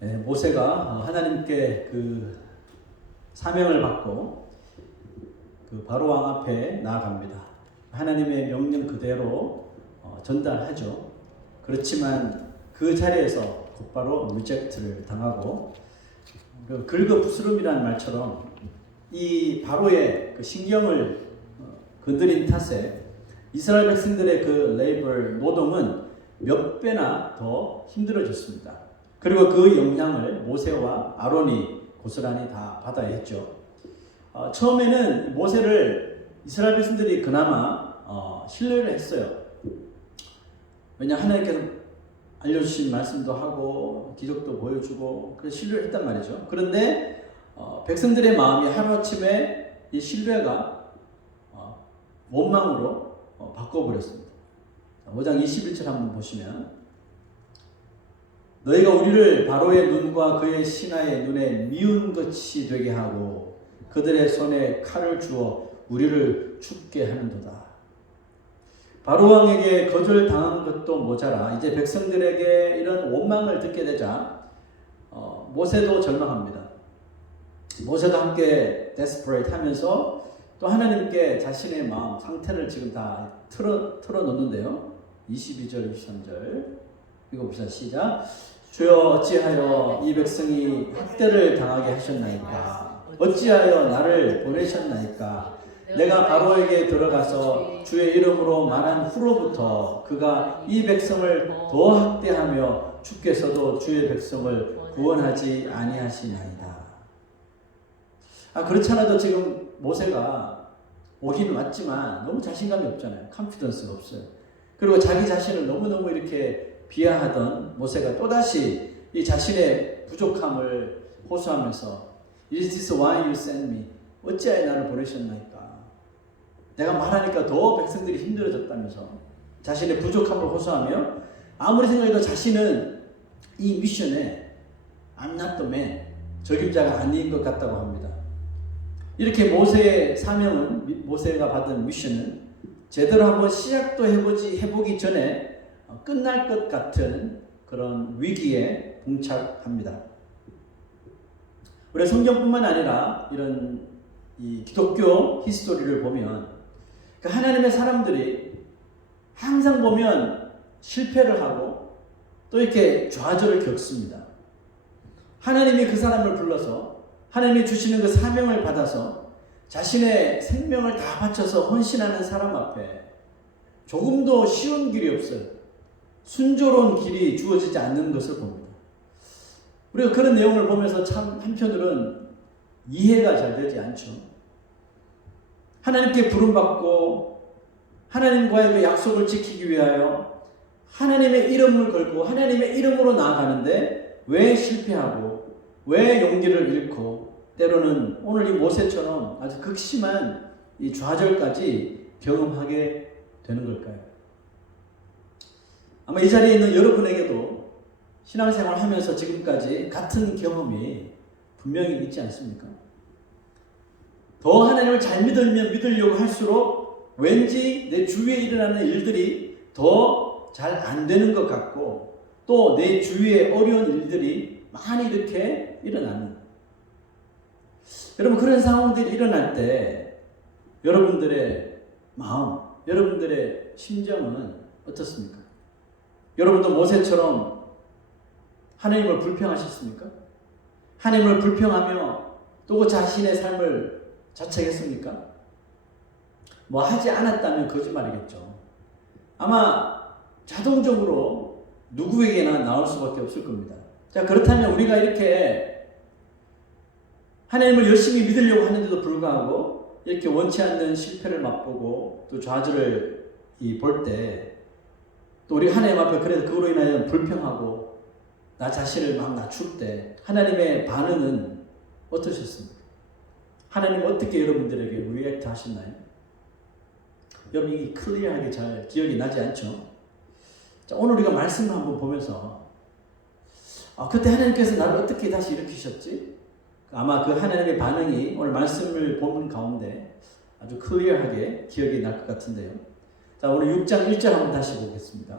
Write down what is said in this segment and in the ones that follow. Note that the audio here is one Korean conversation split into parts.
모세가 하나님께 그 사명을 받고 그 바로 왕 앞에 나아갑니다. 하나님의 명령 그대로 전달하죠. 그렇지만 그 자리에서 곧바로 리젝트를 당하고 그 긁어부스럼이라는 말처럼 이 바로의 그 신경을 건드린 탓에 이스라엘 백성들의 그 레이벌 노동은 몇 배나 더 힘들어졌습니다. 그리고 그 영향을 모세와 아론이 고스란히 다 받아야 했죠. 처음에는 모세를 이스라엘 백성들이 그나마 신뢰를 했어요. 왜냐 하나님께서 알려주신 말씀도 하고 기적도 보여주고 그래서 신뢰를 했단 말이죠. 그런데 백성들의 마음이 하루아침에 이 신뢰가 원망으로 바꿔버렸습니다. 5장 21절 한번 보시면 너희가 우리를 바로의 눈과 그의 신하의 눈에 미운 것이 되게 하고 그들의 손에 칼을 주어 우리를 죽게 하는도다. 바로 왕에게 거절당한 것도 모자라 이제 백성들에게 이런 원망을 듣게 되자 모세도 절망합니다. 모세도 함께 desperate 하면서 또 하나님께 자신의 마음 상태를 지금 다 틀어놓는데요. 22절 23절 읽어봅시다. 시작. 주여 어찌하여 이 백성이 학대를 당하게 하셨나이까? 어찌하여 나를 보내셨나이까? 내가 바로에게 들어가서 주의 이름으로 말한 후로부터 그가 이 백성을 더 학대하며 주께서도 주의 백성을 구원하지 아니하시나이다. 그렇지 않아도 지금 모세가 오긴 왔지만 너무 자신감이 없잖아요. 컨피던스가 없어요. 그리고 자기 자신을 너무너무 이렇게 비하하던 모세가 또다시 이 자신의 부족함을 호소하면서 Is this why you sent me? 어찌하여 나를 보내셨나이까? 내가 말하니까 더 백성들이 힘들어졌다면서 자신의 부족함을 호소하며 아무리 생각해도 자신은 이 미션에 I'm not the man, 적임자가 아닌 것 같다고 합니다. 이렇게 모세의 사명은, 모세가 받은 미션은 제대로 한번 시작도 해보기 전에 끝날 것 같은 그런 위기에 봉착합니다. 우리 성경뿐만 아니라 이런 이 기독교 히스토리를 보면 하나님의 사람들이 항상 보면 실패를 하고 또 이렇게 좌절을 겪습니다. 하나님이 그 사람을 불러서 하나님이 주시는 그 사명을 받아서 자신의 생명을 다 바쳐서 헌신하는 사람 앞에 조금도 쉬운 길이 없어요. 순조로운 길이 주어지지 않는 것을 봅니다. 우리가 그런 내용을 보면서 참 한편으로는 이해가 잘 되지 않죠. 하나님께 부름받고 하나님과의 그 약속을 지키기 위하여 하나님의 이름을 걸고 하나님의 이름으로 나아가는데 왜 실패하고 왜 용기를 잃고 때로는 오늘 이 모세처럼 아주 극심한 이 좌절까지 경험하게 되는 걸까요? 아마 이 자리에 있는 여러분에게도 신앙생활을 하면서 지금까지 같은 경험이 분명히 있지 않습니까? 더 하나님을 잘 믿으려고 할수록 왠지 내 주위에 일어나는 일들이 더 잘 안 되는 것 같고 또 내 주위에 어려운 일들이 많이 이렇게 일어나는, 여러분 그런 상황들이 일어날 때 여러분들의 마음, 여러분들의 심정은 어떻습니까? 여러분도 모세처럼 하나님을 불평하셨습니까? 하나님을 불평하며 또 자신의 삶을 자책했습니까? 뭐 하지 않았다면 거짓말이겠죠. 아마 자동적으로 누구에게나 나올 수밖에 없을 겁니다. 자, 그렇다면 우리가 이렇게 하나님을 열심히 믿으려고 하는데도 불구하고 이렇게 원치 않는 실패를 맛보고 또 좌절을 볼 때 또 우리 하나님 앞에 그래서 그로 인하여 불평하고 나 자신을 막 낮출 때 하나님의 반응은 어떠셨습니까? 하나님 어떻게 여러분들에게 리액트 하셨나요? 여러분 이 클리어하게 잘 기억이 나지 않죠? 자, 오늘 우리가 말씀을 한번 보면서 그때 하나님께서 나를 어떻게 다시 일으키셨지? 아마 그 하나님의 반응이 오늘 말씀을 보는 가운데 아주 클리어하게 기억이 날 것 같은데요. 자, 오늘 6장 1절 한번 다시 보겠습니다.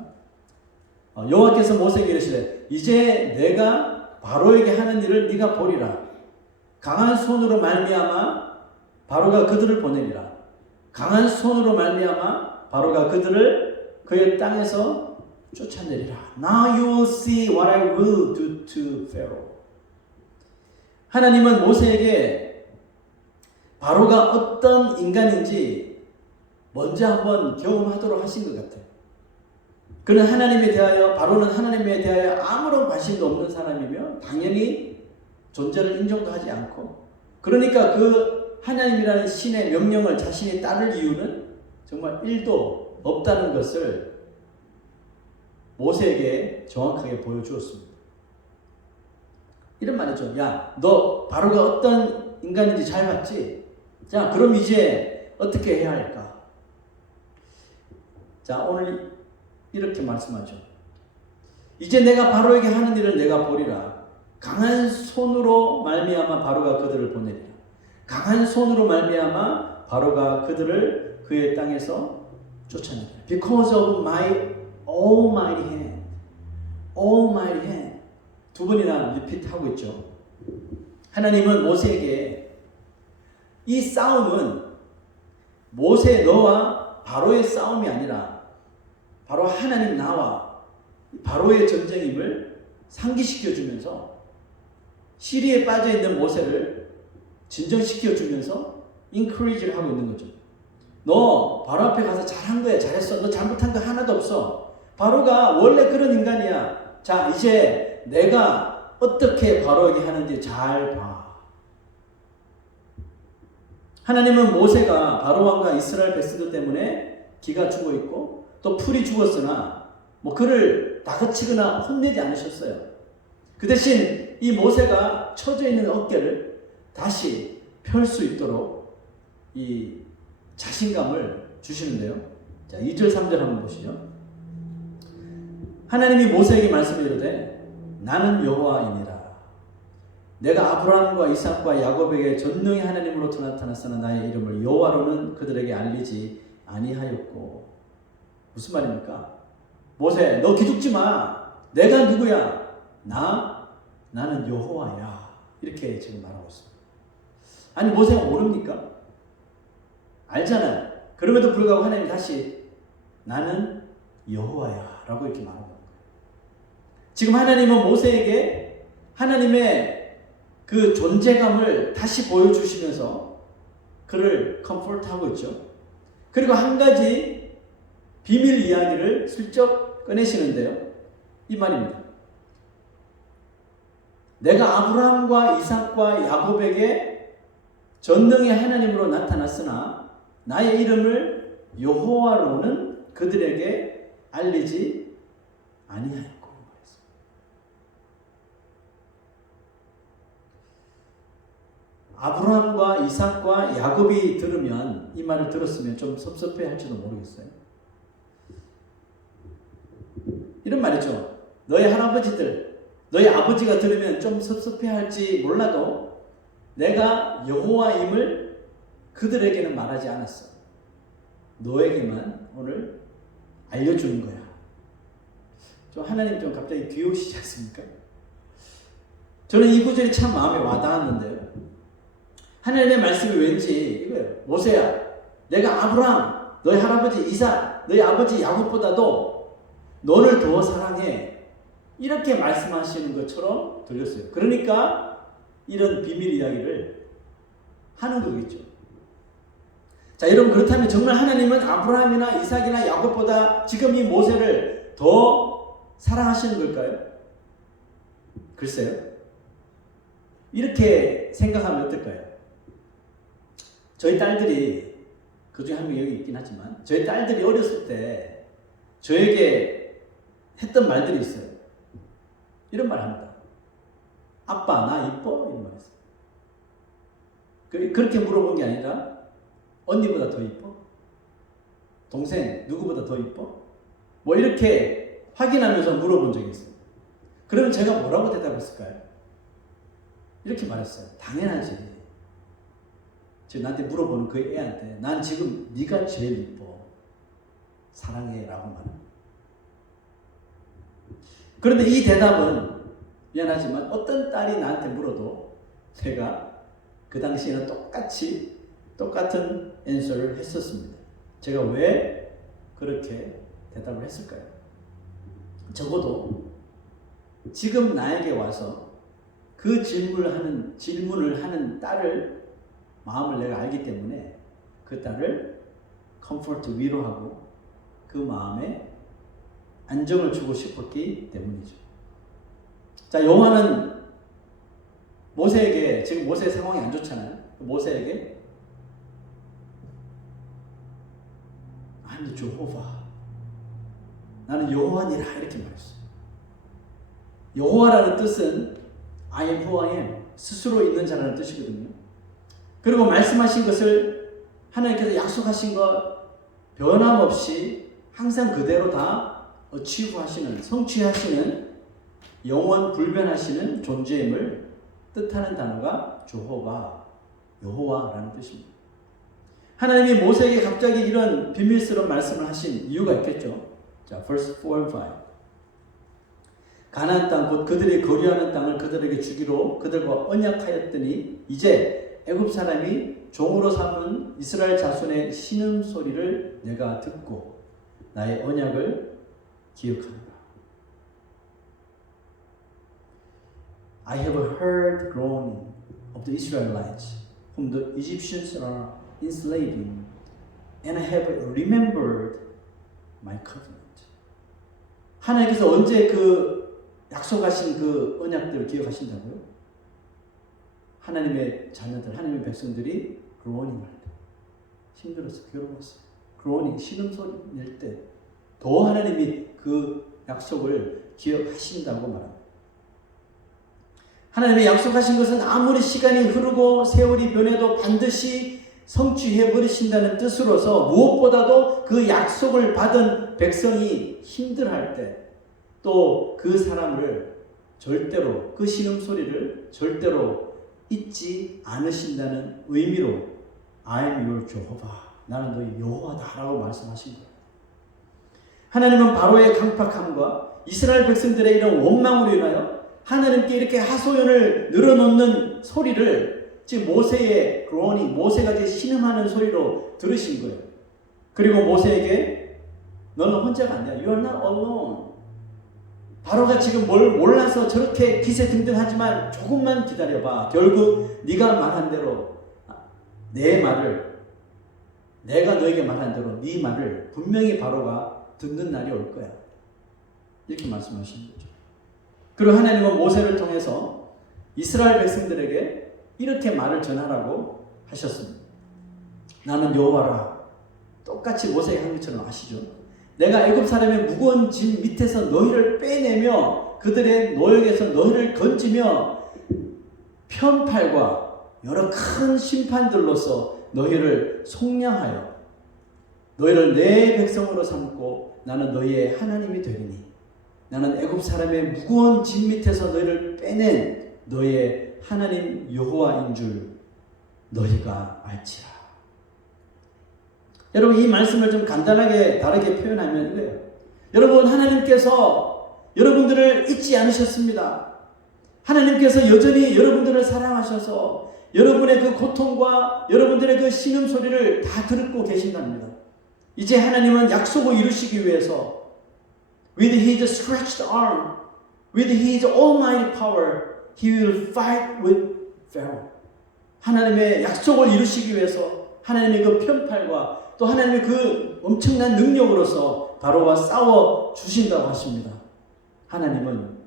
여호와께서 모세에게 이르시되 이제 내가 바로에게 하는 일을 네가 보리라. 강한 손으로 말미암아 바로가 그들을 보내리라. 강한 손으로 말미암아 바로가 그들을 그의 땅에서 쫓아내리라. Now you will see what I will do to Pharaoh. 하나님은 모세에게 바로가 어떤 인간인지 먼저 한번 경험하도록 하신 것 같아요. 그는 하나님에 대하여, 바로는 하나님에 대하여 아무런 관심도 없는 사람이며 당연히 존재를 인정도 하지 않고, 그러니까 그 하나님이라는 신의 명령을 자신이 따를 이유는 정말 1도 없다는 것을 모세에게 정확하게 보여주었습니다. 이런 말이죠. 야, 너 바로가 어떤 인간인지 잘 봤지? 자, 그럼 이제 어떻게 해야 할까? 자, 오늘 이렇게 말씀하죠. 이제 내가 바로에게 하는 일을 내가 보리라. 강한 손으로 말미암아 바로가 그들을 보내리라. 강한 손으로 말미암아 바로가 그들을 그의 땅에서 쫓아내리라. Because of my almighty hand. almighty hand. 두 번이나 리피트하고 있죠. 하나님은 모세에게 이 싸움은 모세 너와 바로의 싸움이 아니라 바로 하나님 나와 바로의 전쟁임을 상기시켜 주면서 시리에 빠져 있는 모세를 진정시켜 주면서 인크리지를 하고 있는 거죠. 너 바로 앞에 가서 잘한 거야. 잘했어. 너 잘못한 거 하나도 없어. 바로가 원래 그런 인간이야. 자, 이제 내가 어떻게 바로에게 하는지 잘 봐. 하나님은 모세가 바로 왕과 이스라엘 백성들 때문에 기가 죽어 있고 또 풀이 죽었으나 뭐 그를 다그치거나 혼내지 않으셨어요. 그 대신 이 모세가 처져 있는 어깨를 다시 펼 수 있도록 이 자신감을 주시는데요. 자, 2절 3절 한번 보시죠. 하나님이 모세에게 말씀해 이르되 나는 여호와이니라. 내가 아브라함과 이삭과 야곱에게 전능히 하나님으로부터 나타났으나 나의 이름을 여호와로는 그들에게 알리지 아니하였고. 무슨 말입니까? 모세, 너 기죽지 마. 내가 누구야? 나는 여호와야. 이렇게 지금 말하고 있습니다. 아니, 모세가 모릅니까? 알잖아요. 그럼에도 불구하고 하나님이 다시 나는 여호와야 라고 이렇게 말하고 있는 거예요. 지금 하나님은 모세에게 하나님의 그 존재감을 다시 보여주시면서 그를 컴포트하고 있죠. 그리고 한 가지 비밀 이야기를 슬쩍 꺼내시는데요. 이 말입니다. 내가 아브라함과 이삭과 야곱에게 전능의 하나님으로 나타났으나 나의 이름을 여호와로는 그들에게 알리지 아니하였고. 아브라함과 이삭과 야곱이 들으면, 이 말을 들었으면 좀 섭섭해 할지도 모르겠어요. 이런 말이죠. 너희 할아버지들, 너희 아버지가 들으면 좀 섭섭해 할지 몰라도 내가 여호와임을 그들에게는 말하지 않았어. 너에게만 오늘 알려주는 거야. 좀 하나님 좀 갑자기 귀여우시지 않습니까? 저는 이 구절이 참 마음에 와닿았는데요. 하나님의 말씀이 왠지 이거예요. 모세야, 내가 아브라함, 너희 할아버지 이삭, 너희 아버지 야곱보다도 너를 더 사랑해. 이렇게 말씀하시는 것처럼 들렸어요. 그러니까 이런 비밀 이야기를 하는 거겠죠. 자, 여러분, 그렇다면 정말 하나님은 아브라함이나 이삭이나 야곱보다 지금 이 모세를 더 사랑하시는 걸까요? 글쎄요. 이렇게 생각하면 어떨까요? 저희 딸들이, 그중에 한 명 여기 있긴 하지만, 저희 딸들이 어렸을 때 저에게 했던 말들이 있어요. 이런 말 합니다. 아빠, 나 이뻐? 이런 말 했어요. 그렇게 물어본 게 아니라, 언니보다 더 이뻐? 동생, 누구보다 더 이뻐? 뭐 이렇게 확인하면서 물어본 적이 있어요. 그러면 제가 뭐라고 대답했을까요? 이렇게 말했어요. 당연하지. 나한테 물어보는 그 애한테 난 지금 네가 제일 이뻐. 사랑해 라고 말합니다. 그런데 이 대답은 미안하지만 어떤 딸이 나한테 물어도 내가 그 당시에는 똑같은 앤서를 했었습니다. 제가 왜 그렇게 대답을 했을까요? 적어도 지금 나에게 와서 그 질문을 하는 딸을 마음을 내가 알기 때문에 그 딸을 컴포트 위로하고 그 마음에 안정을 주고 싶었기 때문이죠. 자, 여호와는 모세에게, 지금 모세의 상황이 안 좋잖아요. 모세에게 I'm Jehovah, 나는 여호와니라 이렇게 말했어요. 여호와라는 뜻은 I am who I am, 스스로 있는 자라는 뜻이거든요. 그리고 말씀하신 것을 하나님께서 약속하신 것 변함없이 항상 그대로 다 어치브하시는, 성취하시는, 영원 불변하시는 존재임을 뜻하는 단어가 조호바, 여호와라는 뜻입니다. 하나님이 모세에게 갑자기 이런 비밀스러운 말씀을 하신 이유가 있겠죠. 자, verse 4 and 5. 가나안 땅 곧 그들이 거류하는 땅을 그들에게 주기로 그들과 언약하였더니 이제 애굽 사람이 종으로 삼은 이스라엘 자손의 신음 소리를 내가 듣고 나의 언약을 기억하노라. I have heard groaning of the Israelites whom the Egyptians are enslaving, and I have remembered my covenant. 하나님께서 언제 그 약속하신 그 언약들을 기억하신다고요? 하나님의 자녀들, 하나님의 백성들이 groaning 할 때, 힘들어서 괴로웠어요. groaning, 신음소리 낼 때 더 하나님이 그 약속을 기억하신다고 말합니다. 하나님의 약속하신 것은 아무리 시간이 흐르고 세월이 변해도 반드시 성취해 버리신다는 뜻으로서 무엇보다도 그 약속을 받은 백성이 힘들어할 때 또 그 사람을 절대로, 그 신음소리를 절대로 잊지 않으신다는 의미로 I am your Jehovah, 나는 너희 여호와다라고 말씀하신 거예요. 하나님은 바로의 강팍함과 이스라엘 백성들의 이런 원망으로 인하여 하나님께 이렇게 하소연을 늘어놓는 소리를 지금 모세의 groaning, 모세가 이제 신음하는 소리로 들으신 거예요. 그리고 모세에게 너는 혼자가 아니야. You are not alone. 바로가 지금 뭘 몰라서 저렇게 기세등등하지만 조금만 기다려봐. 결국 네가 말한 대로 내 말을, 내가 너에게 말한 대로 네 말을 분명히 바로가 듣는 날이 올 거야. 이렇게 말씀하시는 거죠. 그리고 하나님은 모세를 통해서 이스라엘 백성들에게 이렇게 말을 전하라고 하셨습니다. 나는 여호와라. 똑같이 모세가 한 것처럼 아시죠? 내가 애굽 사람의 무거운 짐 밑에서 너희를 빼내며 그들의 노역에서 너희를 건지며 편팔과 여러 큰 심판들로서 너희를 속량하여 너희를 내 백성으로 삼고 나는 너희의 하나님이 되리니 나는 애굽 사람의 무거운 짐 밑에서 너희를 빼낸 너희의 하나님 여호와인 줄 너희가 알지라. 여러분, 이 말씀을 좀 간단하게 다르게 표현하면 이거예요. 여러분, 하나님께서 여러분들을 잊지 않으셨습니다. 하나님께서 여전히 여러분들을 사랑하셔서 여러분의 그 고통과 여러분들의 그 신음소리를 다 듣고 계신답니다. 이제 하나님은 약속을 이루시기 위해서 with His stretched arm, with His almighty power, He will fight with Pharaoh. 하나님의 약속을 이루시기 위해서 하나님의 그 편팔과 또 하나님의 그 엄청난 능력으로서 바로와 싸워 주신다고 하십니다. 하나님은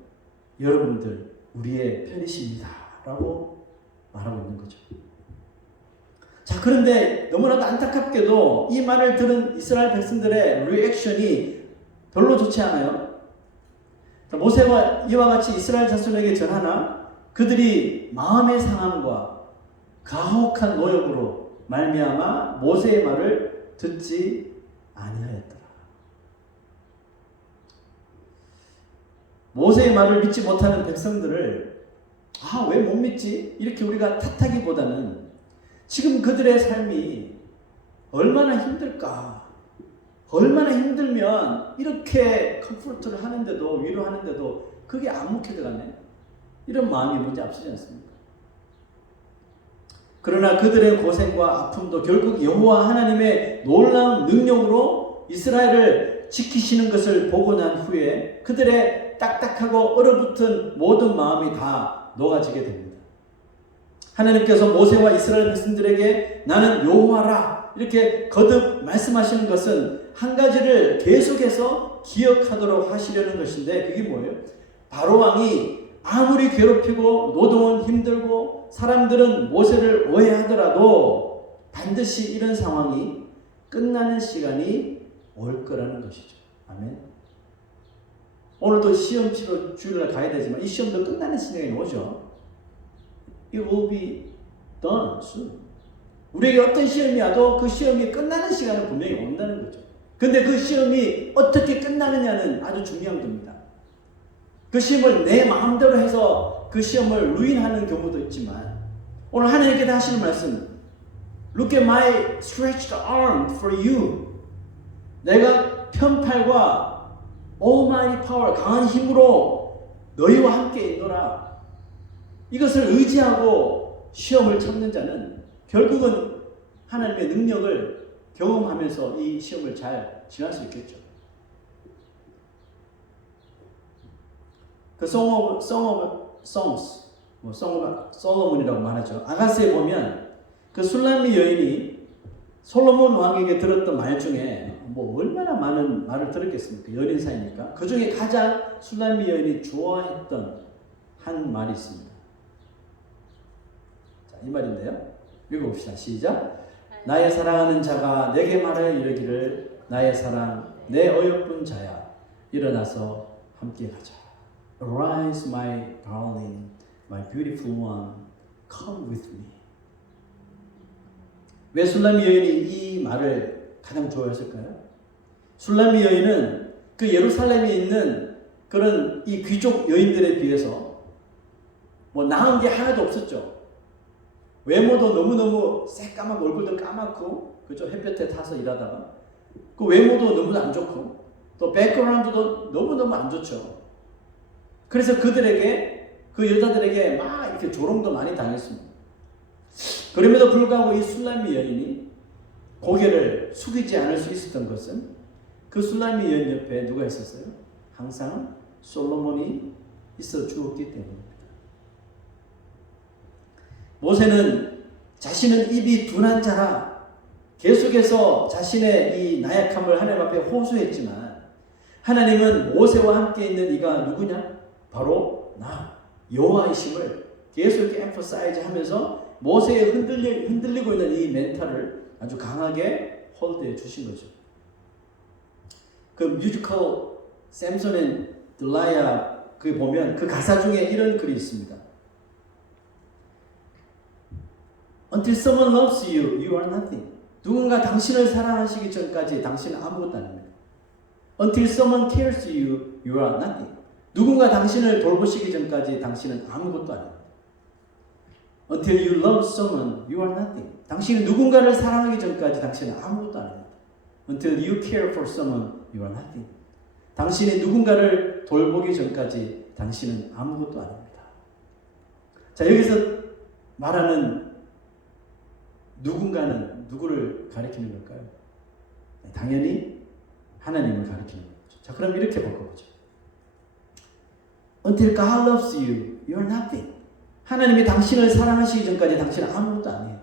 여러분들 우리의 편이십니다 라고 말하고 있는 거죠. 자, 그런데 너무나도 안타깝게도 이 말을 들은 이스라엘 백성들의 리액션이 별로 좋지 않아요. 모세가 이와 같이 이스라엘 자손에게 전하나 그들이 마음의 상함과 가혹한 노역으로 말미암아 모세의 말을 듣지 아니하였더라. 모세의 말을 믿지 못하는 백성들을 왜 못 믿지? 이렇게 우리가 탓하기보다는 지금 그들의 삶이 얼마나 힘들까? 얼마나 힘들면 이렇게 컴포트를 하는데도 위로하는데도 그게 안 묵혀들어가네. 이런 마음이 먼저 앞서지 않습니까? 그러나 그들의 고생과 아픔도 결국 여호와 하나님의 놀라운 능력으로 이스라엘을 지키시는 것을 보고 난 후에 그들의 딱딱하고 얼어붙은 모든 마음이 다 녹아지게 됩니다. 하나님께서 모세와 이스라엘 백성들에게 나는 여호와라 이렇게 거듭 말씀하시는 것은 한 가지를 계속해서 기억하도록 하시려는 것인데 그게 뭐예요? 바로 왕이 아무리 괴롭히고 노동은 힘들고 사람들은 모세를 오해하더라도 반드시 이런 상황이 끝나는 시간이 올 거라는 것이죠. 아멘. 오늘도 시험 치러 주일날 가야 되지만 이 시험도 끝나는 시간이 오죠. It will be done soon. 우리에게 어떤 시험이 와도 그 시험이 끝나는 시간은 분명히 온다는 거죠. 근데 그 시험이 어떻게 끝나느냐는 아주 중요한 겁니다. 그 시험을 내 마음대로 해서 그 시험을 루인하는 경우도 있지만 오늘 하나님께서 하시는 말씀 Look at my stretched arm for you. 내가 편팔과 almighty power 강한 힘으로 너희와 함께 있노라. 이것을 의지하고 시험을 참는 자는 결국은 하나님의 능력을 경험하면서 이 시험을 잘 지날 수 있겠죠. 그 Song of Songs, Song of Solomon이라고 말하죠. 아가스에 보면 그 술람미 여인이 솔로몬 왕에게 들었던 말 중에 뭐 얼마나 많은 말을 들었겠습니까? 여린 사이니까. 그 중에 가장 술람미 여인이 좋아했던 한 말이 있습니다. 자, 이 말인데요. 읽어봅시다. 시작. 나의 사랑하는 자가 내게 말하여 이르기를 나의 사랑 내 어여쁜 자야 일어나서 함께 가자. Arise my darling, my beautiful one, come with me. 왜 술람미 여인이 이 말을 가장 좋아했을까요? 술람미 여인은 그 예루살렘에 있는 그런 이 귀족 여인들에 비해서 뭐 나은 게 하나도 없었죠. 외모도 너무너무 새까맣고 얼굴도 까맣고 그죠? 햇볕에 타서 일하다가 그 외모도 너무 안 좋고 또 백그라운드도 너무너무 안 좋죠. 그래서 그들에게 그 여자들에게 막 이렇게 조롱도 많이 당했습니다. 그럼에도 불구하고 이 술람미 여인이 고개를 숙이지 않을 수 있었던 것은 그 술람미 여인 옆에 누가 있었어요? 항상 솔로몬이 있어 주었기 때문입니다. 모세는 자신은 입이 둔한 자라 계속해서 자신의 이 나약함을 하나님 앞에 호소했지만 하나님은 모세와 함께 있는 이가 누구냐? 바로 나 여호와이심을 계속 이렇게 엠퍼사이즈 하면서 모세에 흔들리고 있는 이 멘탈을 아주 강하게 홀드해 주신 거죠. 그 뮤지컬 샘슨 앤 들라이아 그 보면 그 가사 중에 이런 글이 있습니다. Until someone loves you, you are nothing. 누군가 당신을 사랑하시기 전까지 당신은 아무것도 아닙니다. Until someone cares you, you are nothing. 누군가 당신을 돌보시기 전까지 당신은 아무것도 아닙니다. Until you love someone, you are nothing. 당신이 누군가를 사랑하기 전까지 당신은 아무것도 아닙니다. Until you care for someone, you are nothing. 당신이 누군가를 돌보기 전까지 당신은 아무것도 아닙니다. 자, 여기서 말하는 누군가는 누구를 가리키는 걸까요? 당연히 하나님을 가리키는 거죠. 자, 그럼 이렇게 바꿔보죠. Until God loves you, you are nothing. 하나님이 당신을 사랑하시기 전까지 당신은 아무것도 아니에요.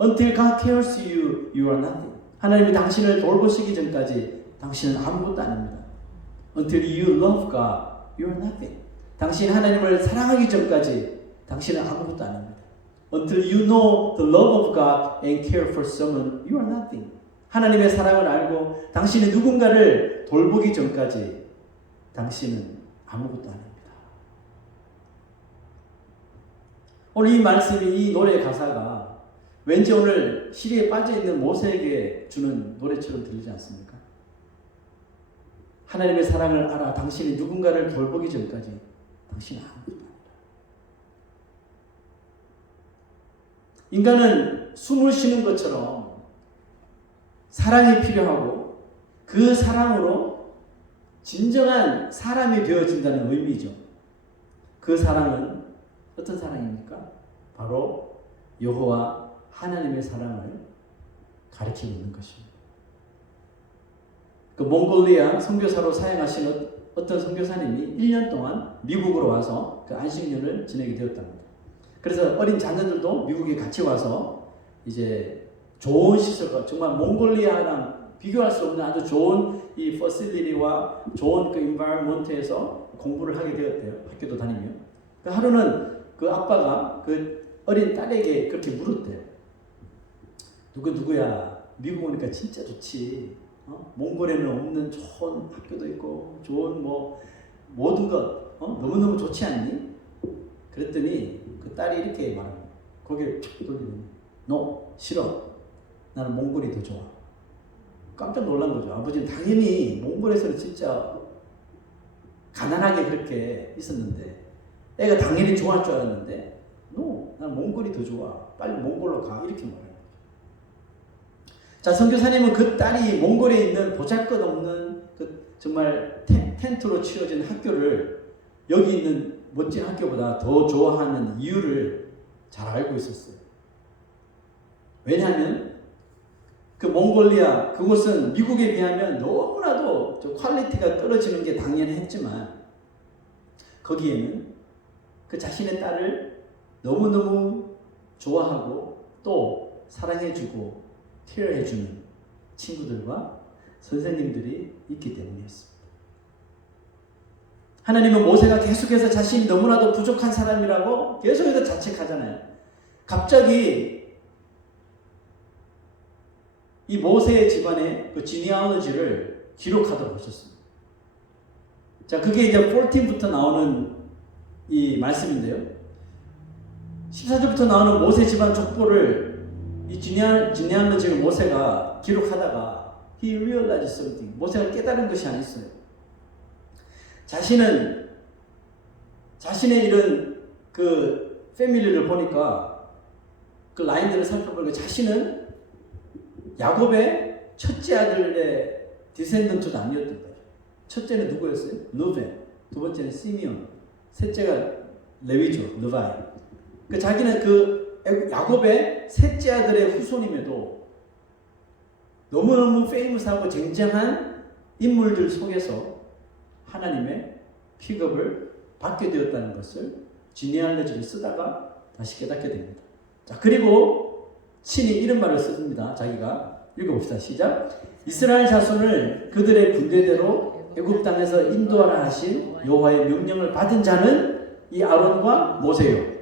Until God cares you, you are nothing. 하나님이 당신을 돌보시기 전까지 당신은 아무것도 아닙니다. Until you love God, you are nothing. 당신 하나님을 사랑하기 전까지 당신은 아무것도 아닙니다. Until you know the love of God and care for someone, you are nothing. 하나님의 사랑을 알고 당신이 누군가를 돌보기 전까지 당신은 아무것도 아닙니다. 오늘 이 말씀이 이 노래의 가사가 왠지 오늘 시리에 빠져있는 모세에게 주는 노래처럼 들리지 않습니까? 하나님의 사랑을 알아 당신이 누군가를 돌보기 전까지 당신은 아무것도 아닙니다. 인간은 숨을 쉬는 것처럼 사랑이 필요하고 그 사랑으로 진정한 사람이 되어진다는 의미죠. 그 사랑은 어떤 사랑입니까? 바로 여호와 하나님의 사랑을 가리키고 있는 것입니다. 그 몽골리아 선교사로 사역하신 어떤 선교사님이 1년 동안 미국으로 와서 그 안식년을 지내게 되었답니다. 그래서 어린 자녀들도 미국에 같이 와서 이제 좋은 시설과 정말 몽골리아랑 비교할 수 없는 아주 좋은 이 퍼실리티와 좋은 그 인바이러먼트에서 공부를 하게 되었대요. 학교도 다니며. 그 하루는 그 아빠가 그 어린 딸에게 그렇게 물었대요. 누구야? 미국 오니까 진짜 좋지. 몽골에는 없는 좋은 학교도 있고 좋은 뭐 모든 것 너무너무 좋지 않니? 그랬더니 그 딸이 이렇게 말합니다. 고개를 탁 돌리더니 너 싫어. 나는 몽골이 더 좋아. 깜짝 놀란 거죠. 아버지는 당연히 몽골에서는 진짜 가난하게 그렇게 있었는데 애가 당연히 좋아할 줄 알았는데 나는 몽골이 더 좋아. 빨리 몽골로 가. 이렇게 말해요. 자, 선교사님은 그 딸이 몽골에 있는 보잘것없는 그 정말 텐트로 치워진 학교를 여기 있는 멋진 학교보다 더 좋아하는 이유를 잘 알고 있었어요. 왜냐하면 그 몽골리아 그곳은 미국에 비하면 너무나도 퀄리티가 떨어지는 게 당연했지만 거기에는 그 자신의 딸을 너무너무 좋아하고 또 사랑해주고 케어해주는 친구들과 선생님들이 있기 때문이었습니다. 하나님은 모세가 계속해서 자신이 너무나도 부족한 사람이라고 계속해서 자책하잖아요. 갑자기 이 모세의 집안의 그 지니얼로지를 기록하도록 하셨습니다. 자, 그게 이제 14부터 나오는 이 말씀인데요. 14절부터 나오는 모세 집안 족보를 이 지니얼로지를 모세가 기록하다가 he realized something. 모세가 깨달은 것이 아니었어요. 자신은 자신의 이런 그 패밀리를 보니까 그 라인들을 살펴보니까 자신은 야곱의 첫째 아들의 디센던트도 아니었던 거예요. 첫째는 누구였어요? 루벤. 두 번째는 시미온. 셋째가 레위죠. 르바이. 그 자기는 그 야곱의 셋째 아들의 후손임에도 너무너무 페이머스하고 쟁쟁한 인물들 속에서 하나님의 픽업을 받게 되었다는 것을 지니알레지를 쓰다가 다시 깨닫게 됩니다. 자, 그리고 친히 이런 말을 씁니다. 자기가 읽어봅시다. 시작. 이스라엘 자손을 그들의 군대대로 애굽 땅에서 인도하라 하신 여호와의 명령을 받은 자는 이 아론과 모세요.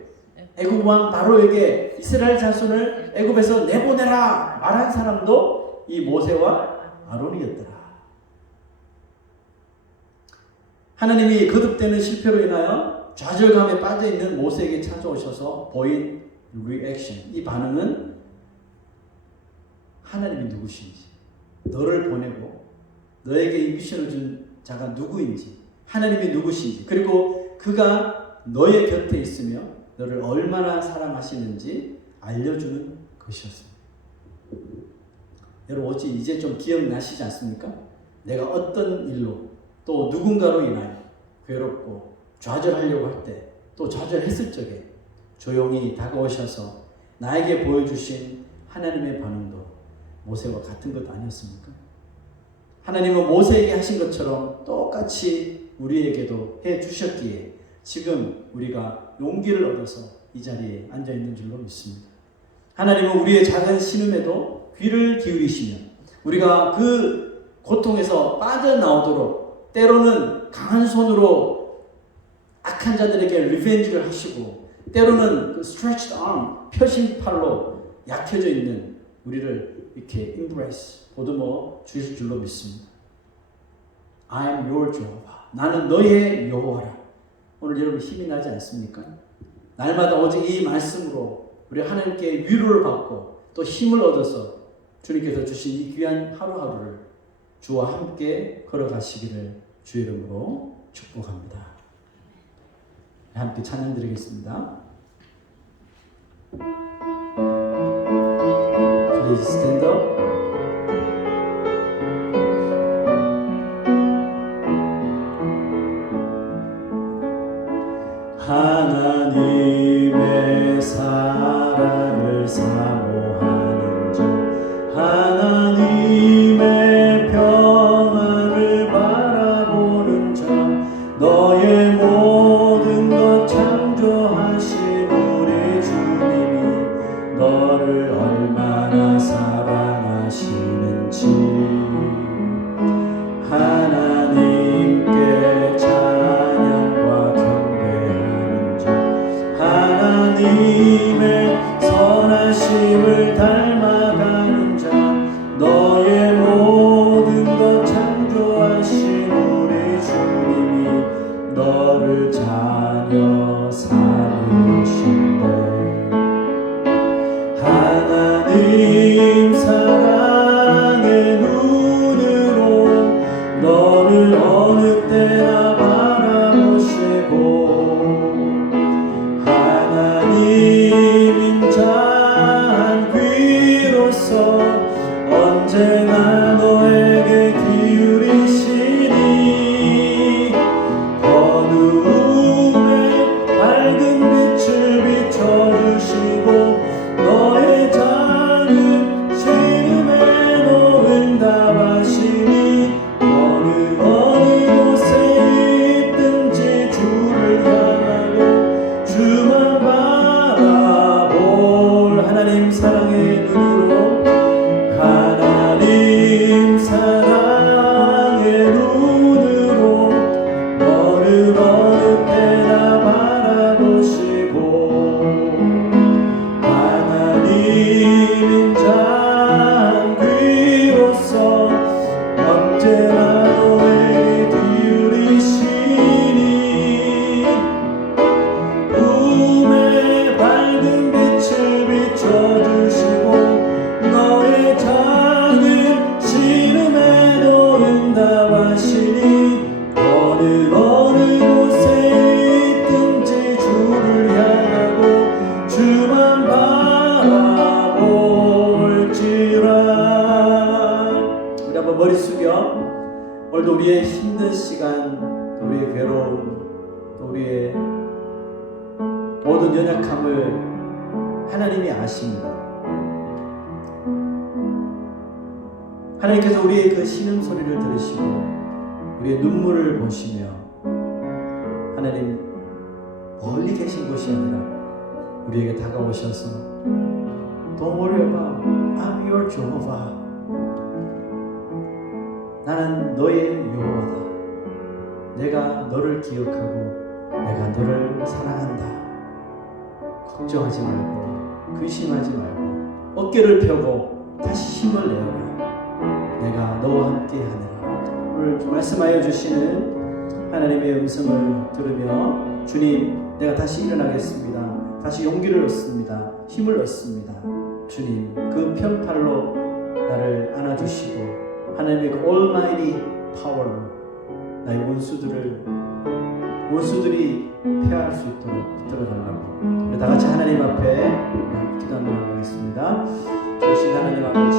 애굽 왕 바로에게 이스라엘 자손을 애굽에서 내보내라 말한 사람도 이 모세와 아론이었더라. 하나님이 거듭되는 실패로 인하여 좌절감에 빠져있는 모세에게 찾아오셔서 보인 리액션, 이 반응은 하나님이 누구신지, 너를 보내고 너에게 이 미션을 준 자가 누구인지, 하나님이 누구신지, 그리고 그가 너의 곁에 있으며 너를 얼마나 사랑하시는지 알려주는 것이었습니다. 여러분 어찌 이제 좀 기억나시지 않습니까? 내가 어떤 일로 또 누군가로 인하여 괴롭고 좌절하려고 할 때, 또 좌절했을 적에 조용히 다가오셔서 나에게 보여주신 하나님의 반응도 모세와 같은 것 아니었습니까? 하나님은 모세에게 하신 것처럼 똑같이 우리에게도 해주셨기에 지금 우리가 용기를 얻어서 이 자리에 앉아있는 줄로 믿습니다. 하나님은 우리의 작은 신음에도 귀를 기울이시며 우리가 그 고통에서 빠져나오도록 때로는 강한 손으로 악한 자들에게 리벤지를 하시고 때로는 그 stretched arm, 펴신 팔로 약해져 있는 우리를 이렇게 embrace, 보듬어 주실 줄로 믿습니다. I am your Jehovah. 나는 너의 여호와라. 오늘 여러분 힘이 나지 않습니까? 날마다 오직 이 말씀으로 우리 하나님께 위로를 받고 또 힘을 얻어서 주님께서 주신 이 귀한 하루하루를 주와 함께 걸어가시기를 주의 이름으로 축복합니다. 함께 찬양 드리겠습니다. Please stand up. 하나님의 사랑을 사모하는 자, 하나님의 평안을 바라보는 자, 너의 모든 것 창조하신 우리 주님이 너를 얼마나 사랑하시는지 하나님께 찬양과 경배하는 자, 하나님의 선하심을 닮아가는 자, 너의 모든 것 창조하신 우리 주님이 너를 자녀 삼으신대. 하나님 사랑의 눈으로 너를 어느 때나 바라보시고 하나님 인자한 귀로서 언제나 너에게 기울이시니 어두움에 밝은 빛을 비춰주시고 너의 작은 시름에 응답하시니 너는 어느 곳에 있든지 주를 향하고 주만 바라볼 하나님 사랑의 눈으로 하나님 사랑의 눈으로 너를 어느 때나 바라보시고 하나님 인자한 귀로서 언제나 너에게 기울이시니 꿈의 밝은 빛을 비춰주시고 너의 작은 시름에도 응답하시니 너는 어느 곳에 있든지 주를 향하고 주만 바라볼지라. 우리 한번 머리 숙여 오늘도 우리의 힘든 시간, 또 우리의 괴로움, 또 우리의 모든 연약함을 하나님이 아십니다. 하나님께서 우리의 그 신음소리를 들으시고 우리의 눈물을 보시며 하나님 멀리 계신 곳이 아니라 우리에게 다가오셔서 Don't worry about I'm your Jehovah. 나는 너의 여호와다. 내가 너를 기억하고 내가 너를 사랑한다. 걱정하지 말고 근심하지 말고 어깨를 펴고 다시 힘을 내어라. 내가 너와 함께 하느라. 오늘 말씀하여 주시는 하나님의 음성을 들으며 주님 내가 다시 일어나겠습니다. 다시 용기를 얻습니다. 힘을 얻습니다. 주님 그 편팔로 나를 안아주시고 하나님의 그 almighty power 나의 원수들이 패할 수 있도록 붙들어달라고 우리 다같이 하나님 앞에 기도 한번 하겠습니다. 주신 하나님 아버지